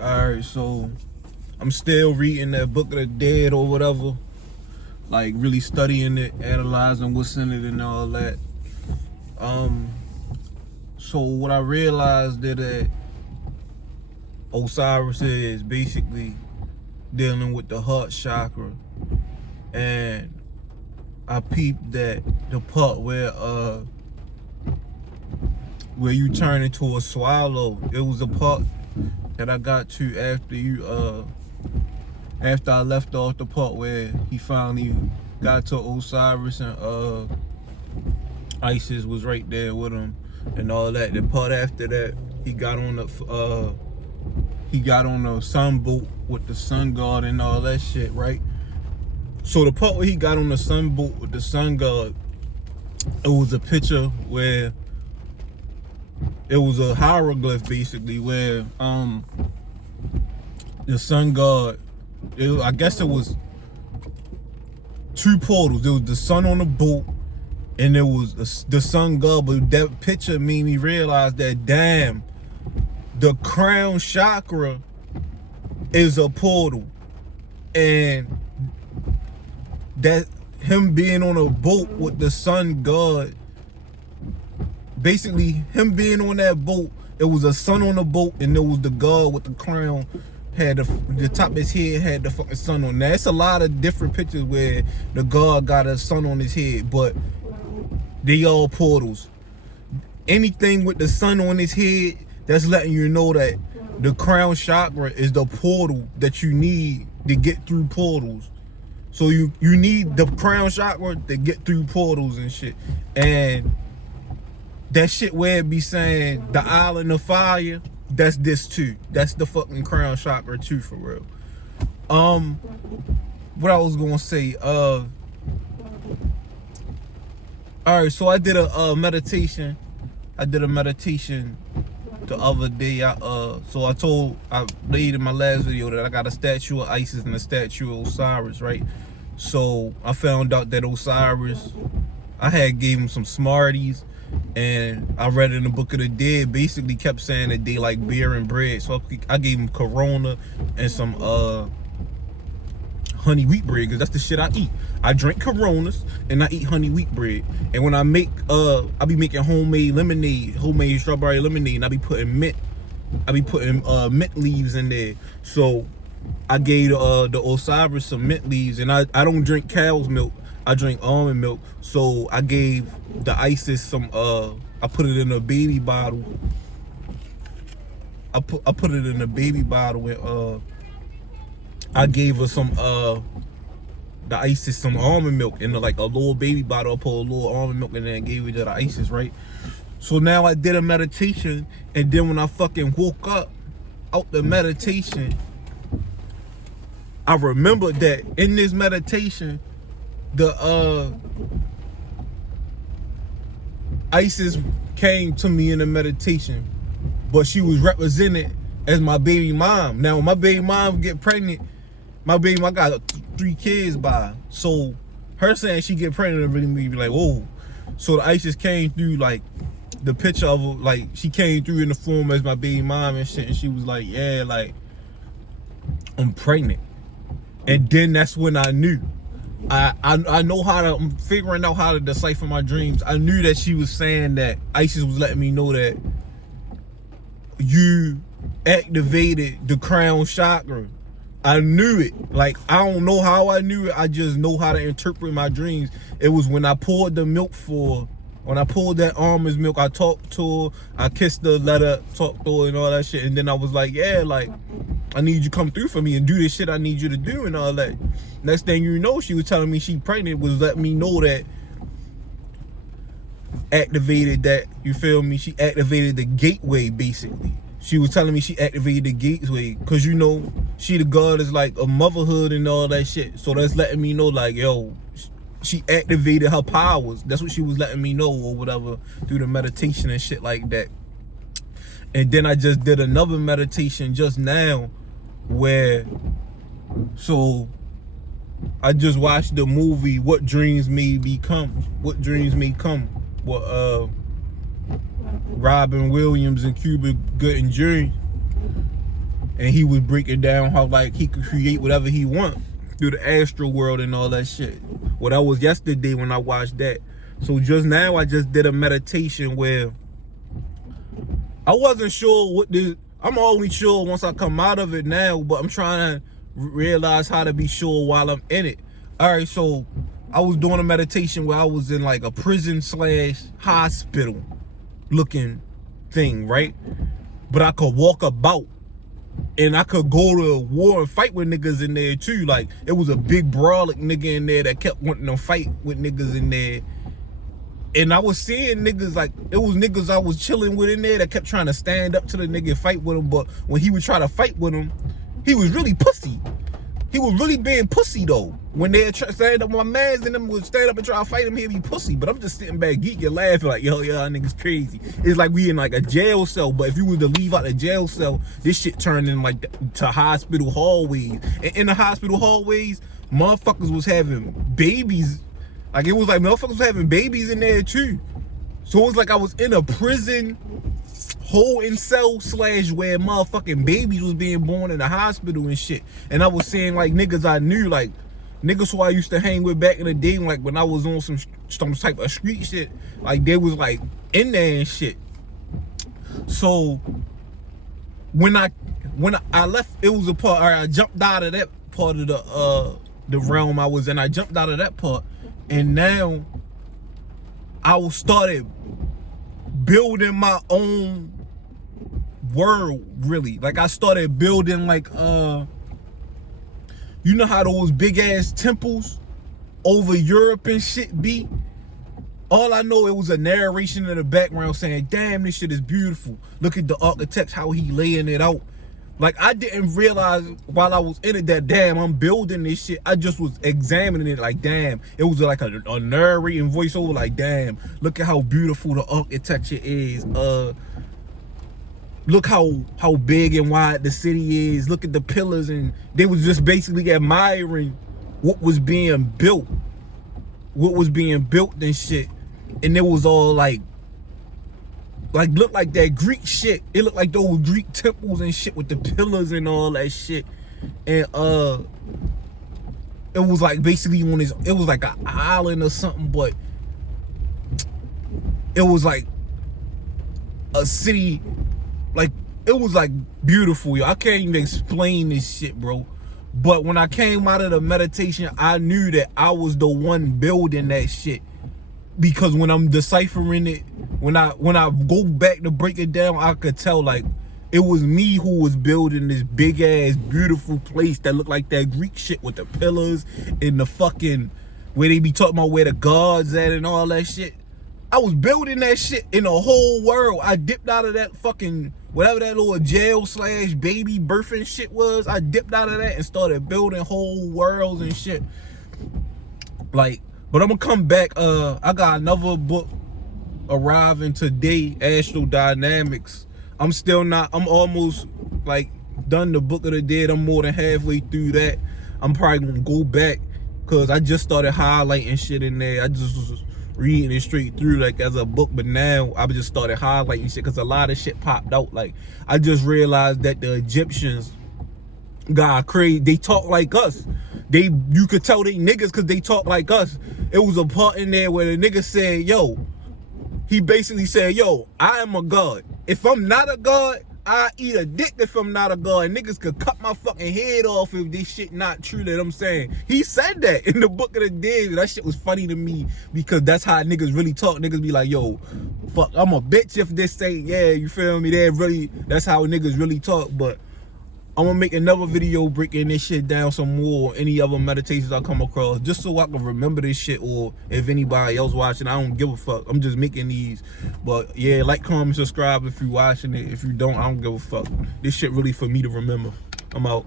Alright, so I'm still reading that Book of the Dead or whatever. Like really studying it, analyzing what's in it and all that. So what I realized that Osiris is basically dealing with the heart chakra. And I peeped that the part where you turn into a swallow, it was a part that I got to after I left off the part where he finally got to Osiris and Isis was right there with him and all that. The part after that, he got on the sun boat with the sun god and all that shit, right? So the part where he got on the sun boat with the sun god, it was a picture where it was a hieroglyph basically where the sun god, I guess it was two portals. There was the sun on the boat and there was the sun god, but that picture made me realize that damn, the crown chakra is a portal, and that him being on a boat with the sun god, basically him being on that boat, it was a sun on the boat and there was the god with the crown, had the top of his head had the fucking sun on. Now it's a lot of different pictures where the god got a sun on his head, but they all portals. Anything with the sun on his head, that's letting you know that the crown chakra is the portal that you need to get through portals. So you need the crown chakra to get through portals and shit. And that shit where it be saying the island of fire, that's this too. That's the fucking crown chakra too, for real. What I was gonna say, alright, so I did a meditation. I did a meditation the other day. I laid in my last video that I got a statue of Isis and a statue of Osiris, right? So I found out that Osiris, I had gave him some Smarties, and I read in the Book of the Dead basically kept saying that they like beer and bread. So I gave him Corona and some honey wheat bread, because that's the shit I eat. I drink Coronas and I eat honey wheat bread. And when I make I be making homemade lemonade, homemade strawberry lemonade, and I be putting mint leaves in there. So I gave the Osiris some mint leaves, and I don't drink cow's milk, I drink almond milk. So I gave the Isis some I put it in a baby bottle. I put it in a baby bottle, and I gave her some the Isis some almond milk in like a little baby bottle. I put a little almond milk in there and gave it to the Isis, right? So now I did a meditation, and then when I fucking woke up out the meditation, I remembered that in this meditation, the Isis came to me in the meditation, but she was represented as my baby mom. Now when my baby mom get pregnant, my baby mom got 3 kids by her. So her saying she get pregnant really made me like, whoa. So the Isis came through like the picture of her, like she came through in the form as my baby mom and shit, and she was like, yeah, like I'm pregnant. And then that's when I knew. I know how to, I'm figuring out how to decipher my dreams. I knew that she was saying that Isis was letting me know that you activated the crown chakra. I knew it. Like, I don't know how I knew it. I just know how to interpret my dreams. It was when I poured the milk when I pulled that almond milk, I talked to her, I kissed her, let her talk to her and all that shit. And then I was like, yeah, like, I need you to come through for me and do this shit I need you to do and all that. Next thing you know, she was telling me she pregnant, was letting me know that activated that, you feel me? She activated the gateway, basically. She was telling me she activated the gateway, because, you know, she the goddess like of motherhood and all that shit. So that's letting me know, like, yo, she activated her powers. That's what she was letting me know or whatever through the meditation and shit like that. And then I just did another meditation just now where, so I just watched the movie What Dreams May Become. What Dreams May Come. What Robin Williams and Cuba Gooding Jr. and he was breaking down how like he could create whatever he want through the astral world and all that shit. Well, that was yesterday when I watched that. So just now I just did a meditation where I wasn't sure what this, I'm only sure once I come out of it now, but I'm trying to realize how to be sure while I'm in it. All right, so I was doing a meditation where I was in like a prison / hospital looking thing, right? But I could walk about and I could go to war and fight with niggas in there too. Like, it was a big brawling nigga in there that kept wanting to fight with niggas in there. And I was seeing niggas, like, it was niggas I was chilling with in there that kept trying to stand up to the nigga and fight with him. But when he would try to fight with him, he was really pussy. He was really being pussy though. When they stand up, my mans and them would stand up and try to fight him, he'd be pussy. But I'm just sitting back geeking, laughing like, yo, y'all niggas crazy. It's like we in like a jail cell, but if you was to leave out the jail cell, this shit turned in like to hospital hallways. And in the hospital hallways, motherfuckers was having babies. Like, it was like motherfuckers was having babies in there too. So it was like I was in a prison holding cell / where motherfucking babies was being born in the hospital and shit. And I was seeing like niggas I knew, like niggas who I used to hang with back in the day, like when I was on some type of street shit, like they was like in there and shit. So when I left, it was a part, I jumped out of that part of the realm I was in. I jumped out of that part, and now I started building my own world, really. Like, I started building like you know how those big ass temples over Europe and shit be? All I know, it was a narration in the background saying, damn, this shit is beautiful. Look at the architects, how he laying it out. Like, I didn't realize while I was in it that, damn, I'm building this shit. I just was examining it like, damn. It was like a narrating voiceover like, damn, look at how beautiful the architecture is. Look how big and wide the city is. Look at the pillars. And they was just basically admiring what was being built. What was being built and shit. And it was all like looked like that Greek shit. It looked like those Greek temples and shit with the pillars and all that shit. And it was like basically on this, it was like an island or something, but it was like a city. Like, it was like beautiful, yo. I can't even explain this shit, bro. But when I came out of the meditation, I knew that I was the one building that shit. Because when I'm deciphering it, when I go back to break it down, I could tell like it was me who was building this big ass beautiful place that looked like that Greek shit with the pillars and the fucking where they be talking about where the gods at and all that shit. I was building that shit in the whole world. I dipped out of that fucking whatever that little jail / baby birthing shit was. I dipped out of that and started building whole worlds and shit. Like, but I'm gonna come back. I got another book arriving today, Astral Dynamics. I'm almost like done the Book of the Dead. I'm more than halfway through that. I'm probably gonna go back because I just started highlighting shit in there. I just was reading it straight through like as a book, but now I just started highlighting shit because a lot of shit popped out. Like, I just realized that the Egyptians got crazy. They talk like us. You could tell they niggas because they talk like us. It was a part in there where the nigga said, yo, he basically said, yo, I am a god. If I'm not a god, I eat a dick if I'm not a god. Niggas could cut my fucking head off if this shit not true that I'm saying. He said that in the Book of the Dead. That shit was funny to me because that's how niggas really talk. Niggas be like, yo, fuck, I'm a bitch if this say, yeah, you feel me? That's how niggas really talk. But I'm gonna make another video breaking this shit down some more, any other meditations I come across, just so I can remember this shit, or if anybody else watching, I don't give a fuck. I'm just making these. But yeah, like, comment, subscribe if you watching it. If you don't, I don't give a fuck. This shit really for me to remember. I'm out.